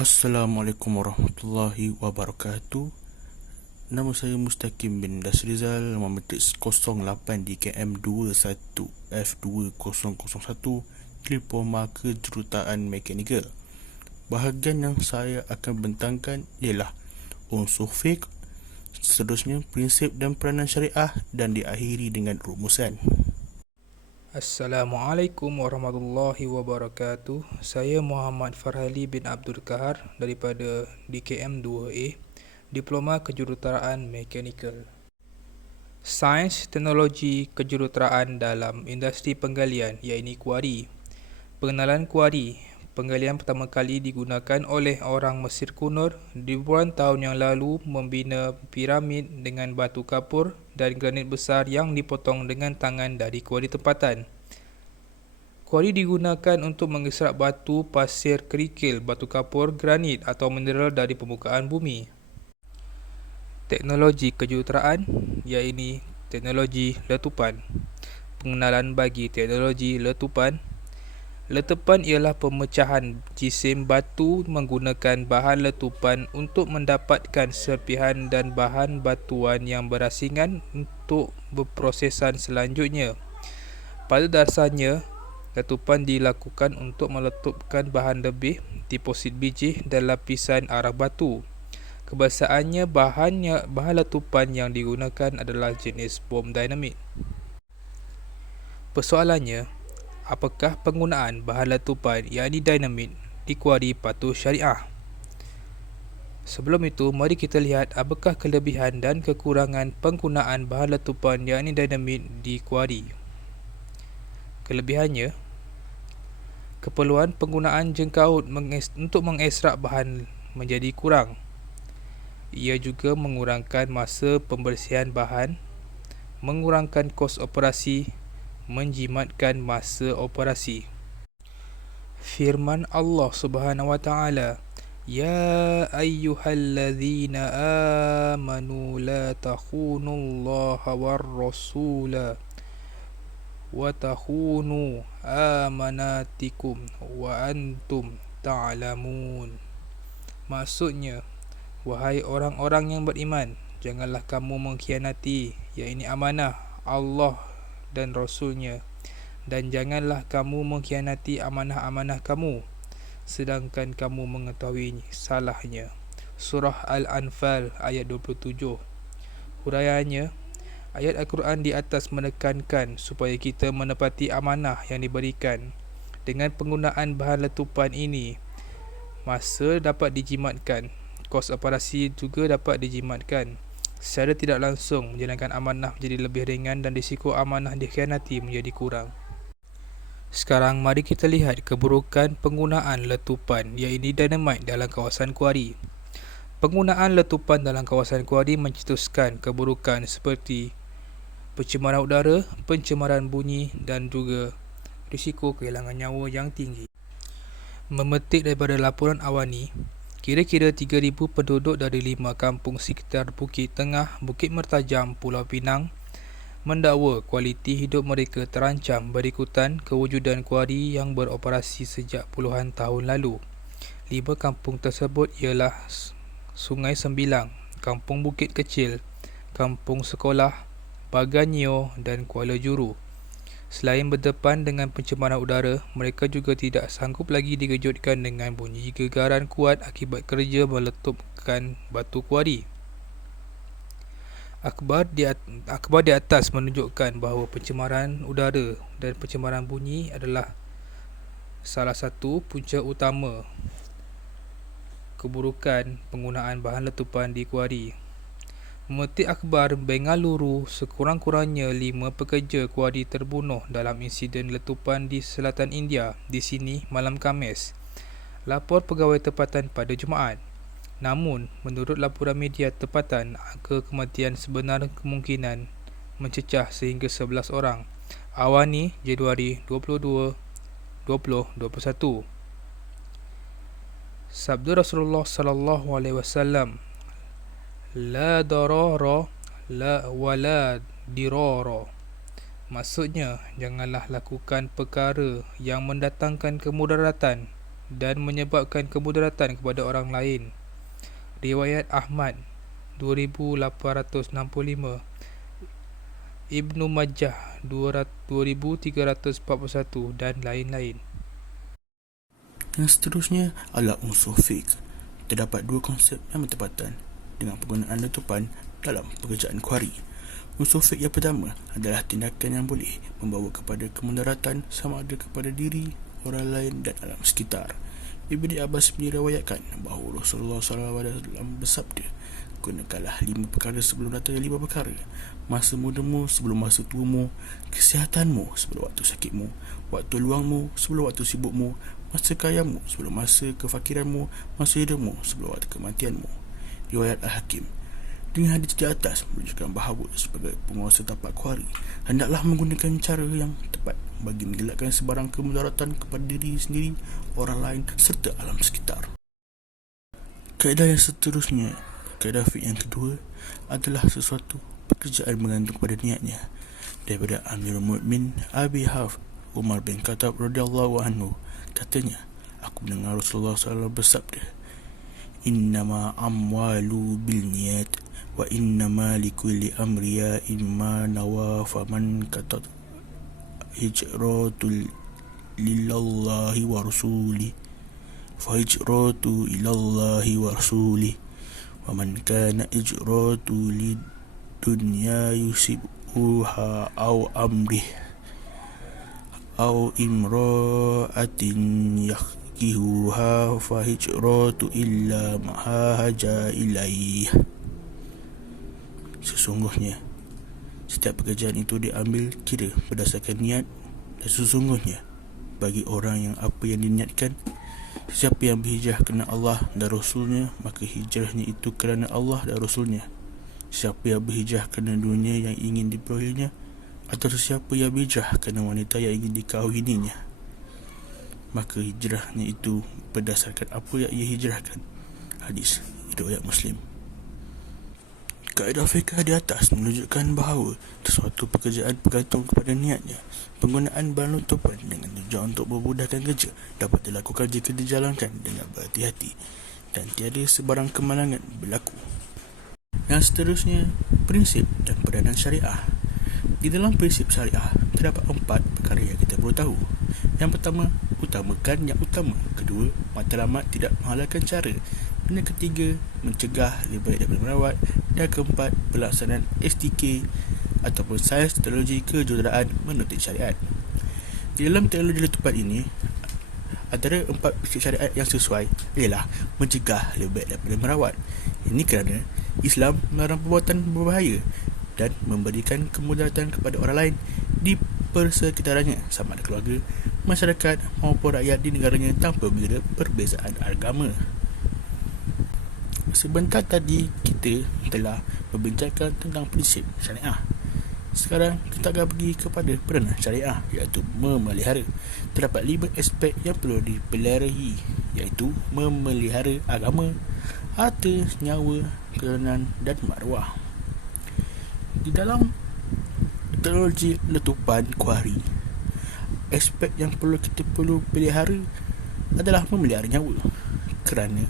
Assalamualaikum warahmatullahi wabarakatuh. Nama saya Mustaqim bin Dasrizal, memetik 08 di KM21F2001 Diploma Kejuruteraan Mekanikal. Bahagian yang saya akan bentangkan ialah unsur fiqh, seterusnya prinsip dan peranan syariah, dan diakhiri dengan rumusan. Assalamualaikum warahmatullahi wabarakatuh. Saya Muhammad Farhali bin Abdul Kahar daripada DKM 2A, Diploma Kejuruteraan Mekanikal. Sains Teknologi Kejuruteraan dalam industri penggalian, iaitu kuari. Pengenalan kuari. Penggalian pertama kali digunakan oleh orang Mesir kuno ribuan tahun yang lalu membina piramid dengan batu kapur dan granit besar yang dipotong dengan tangan dari kuari tempatan. Kuari digunakan untuk mengeserak batu, pasir, kerikil, batu kapur, granit atau mineral dari permukaan bumi. Teknologi kejuruteraan, iaitu teknologi letupan. Pengenalan bagi teknologi letupan. Letupan ialah pemecahan jisim batu menggunakan bahan letupan untuk mendapatkan serpihan dan bahan batuan yang berasingan untuk berprosesan selanjutnya. Pada dasarnya, letupan dilakukan untuk meletupkan bahan lebih, deposit biji dan lapisan arang batu. Kebiasaannya bahan letupan yang digunakan adalah jenis bom dinamit. Persoalannya, apakah penggunaan bahan letupan iaitu dinamit di kuari patuh syariah? Sebelum itu, mari kita lihat apakah kelebihan dan kekurangan penggunaan bahan letupan iaitu dinamit di kuari. Kelebihannya, keperluan penggunaan jengkaut untuk mengeksrak bahan menjadi kurang. Ia juga mengurangkan masa pembersihan bahan, mengurangkan kos operasi, menjimatkan masa operasi. Firman Allah Subhanahu wa taala, "Ya ayyuhallazina amanu la takhunullaha war-rasula wa takhunu amanatikum wa antum ta'lamun." Maksudnya, wahai orang-orang yang beriman, janganlah kamu mengkhianati iaitu amanah Allah dan Rasulnya, dan janganlah kamu mengkhianati amanah-amanah kamu sedangkan kamu mengetahui salahnya. Surah Al-Anfal ayat 27. Huraiannya, ayat Al-Quran di atas menekankan supaya kita menepati amanah yang diberikan. Dengan penggunaan bahan letupan ini, masa dapat dijimatkan, kos operasi juga dapat dijimatkan. Secara tidak langsung, menjalankan amanah menjadi lebih ringan dan risiko amanah dikhianati menjadi kurang. Sekarang mari kita lihat keburukan penggunaan letupan iaitu dinamit dalam kawasan kuari. Penggunaan letupan dalam kawasan kuari mencetuskan keburukan seperti pencemaran udara, pencemaran bunyi dan juga risiko kehilangan nyawa yang tinggi. Memetik daripada laporan awani, kira-kira 3,000 penduduk dari 5 kampung sekitar Bukit Tengah, Bukit Mertajam, Pulau Pinang mendakwa kualiti hidup mereka terancam berikutan kewujudan kuari yang beroperasi sejak puluhan tahun lalu. 5 kampung tersebut ialah Sungai Sembilang, Kampung Bukit Kecil, Kampung Sekolah, Baganio dan Kuala Juru. Selain berdepan dengan pencemaran udara, mereka juga tidak sanggup lagi dikejutkan dengan bunyi gegaran kuat akibat kerja meletupkan batu kuari. Akhbar di atas menunjukkan bahawa pencemaran udara dan pencemaran bunyi adalah salah satu punca utama keburukan penggunaan bahan letupan di kuari. Memetik akhbar Bengaluru, sekurang-kurangnya 5 pekerja kuari terbunuh dalam insiden letupan di selatan India di sini malam Khamis. Lapor pegawai tempatan pada Jumaat. Namun, menurut laporan media tempatan, angka kematian sebenar kemungkinan mencecah sehingga 11 orang. Awani, Januari 22, 2021. Sabda Rasulullah sallallahu alaihi wasallam, "La darara la wala dirara." Maksudnya, janganlah lakukan perkara yang mendatangkan kemudaratan dan menyebabkan kemudaratan kepada orang lain. Riwayat Ahmad 2865, Ibnu Majah 2341 dan lain-lain. Yang seterusnya adalah unsur fiqh. Terdapat dua konsep yang bertepatan dengan penggunaan letupan dalam pekerjaan kuari. Unsur fiqh yang pertama adalah tindakan yang boleh membawa kepada kemudaratan sama ada kepada diri, orang lain dan alam sekitar. Ibnu Abbas diriwayatkan bahawa Rasulullah SAW bersabda, gunakanlah 5 perkara sebelum datangnya 5 perkara. Masa mudamu sebelum masa tuamu, kesihatanmu sebelum waktu sakitmu, waktu luangmu sebelum waktu sibukmu, masa kayamu sebelum masa kefakiranmu, masa hidupmu sebelum waktu kematianmu. Riwayat Al-Hakim. Dengan hadis di atas menunjukkan bahawa sebagai penguasa tapak kuari, hendaklah menggunakan cara yang tepat bagi mengelakkan sebarang kemudaratan kepada diri sendiri, orang lain serta alam sekitar. Kaedah yang seterusnya, kaedah fiqh yang kedua adalah sesuatu pekerjaan bergantung pada niatnya. Daripada Amirul Mukminin Abi Hafs Umar bin Khattab radhiyallahu anhu, katanya, aku mendengar Rasulullah SAW bersabda, innama amwalu bil niyat wa innama likulli amriyain ma nawa faman katat hijratul lillahi wa rasuli fa hijratu ilallahi wa rasuli wa man kana hijratu lidunya yusibuha aw amrih aw imra'atin yakihuha fa hijratu illa mahaja ilaih. Sesungguhnya setiap pekerjaan itu diambil kira berdasarkan niat, dan sesungguhnya bagi orang yang apa yang diniatkan, siapa yang berhijrah kerana Allah dan Rasulnya, maka hijrahnya itu kerana Allah dan Rasulnya. Siapa yang berhijrah kerana dunia yang ingin diperolehinya, atau sesiapa yang berhijrah kerana wanita yang ingin dikahwininya, maka hijrahnya itu berdasarkan apa yang ia hijrahkan. Hadis riwayat Muslim. Kaedah fiqh di atas menunjukkan bahawa sesuatu pekerjaan bergantung kepada niatnya. Penggunaan bahan letupan dengan tujuan untuk memudahkan kerja dapat dilakukan jika dijalankan dengan berhati-hati dan tiada sebarang kemalangan berlaku. Yang seterusnya, prinsip dan peranan syariah. Di dalam prinsip syariah terdapat 4 perkara yang kita perlu tahu. Yang pertama, utamakan yang utama. Kedua, matlamat tidak menghalalkan cara. Dan yang ketiga, mencegah lebih baik daripada merawat. Dan keempat, pelaksanaan STK ataupun sains teknologi kejuruteraan menurut syariat. Di dalam teknologi letupan ini, antara 4 prinsip syariat yang sesuai ialah mencegah lebih baik daripada merawat. Ini kerana Islam melarang perbuatan berbahaya dan memberikan kemudaratan kepada orang lain di persekitarannya, sama ada keluarga, masyarakat maupun rakyat di negaranya tanpa mengira perbezaan agama. Sebentar tadi kita telah membincangkan tentang prinsip syariah. Sekarang kita akan pergi kepada peranan syariah, iaitu memelihara. Terdapat 5 aspek yang perlu dipeliharahi, iaitu memelihara agama, harta, nyawa, keturunan dan maruah. Di dalam teknologi letupan kuari, aspek yang kita perlu pelihara adalah memelihara nyawa, kerana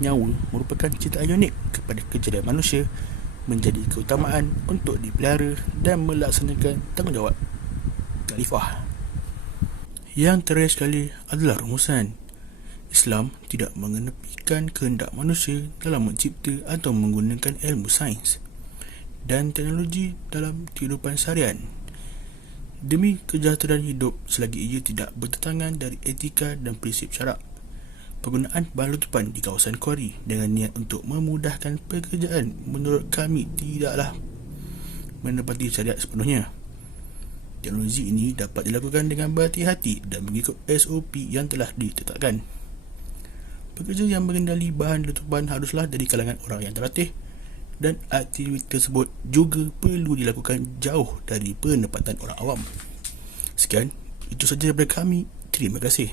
nyawa merupakan ciptaan unik kepada kejadian manusia, menjadi keutamaan untuk dipelihara dan melaksanakan tanggungjawab khalifah. Yang terakhir sekali adalah rumusan. Islam tidak mengenepikan kehendak manusia dalam mencipta atau menggunakan ilmu sains dan teknologi dalam kehidupan seharian demi kejahteraan hidup selagi ia tidak bertentangan dari etika dan prinsip syarak. Penggunaan bahan letupan di kawasan kuari dengan niat untuk memudahkan pekerjaan menurut kami tidaklah menepati syariat sepenuhnya. Teknologi ini dapat dilakukan dengan berhati-hati dan mengikut SOP yang telah ditetapkan. Pekerja yang mengendali bahan letupan haruslah dari kalangan orang yang terlatih, dan aktiviti tersebut juga perlu dilakukan jauh dari penempatan orang awam. Sekian, itu sahaja daripada kami. Terima kasih.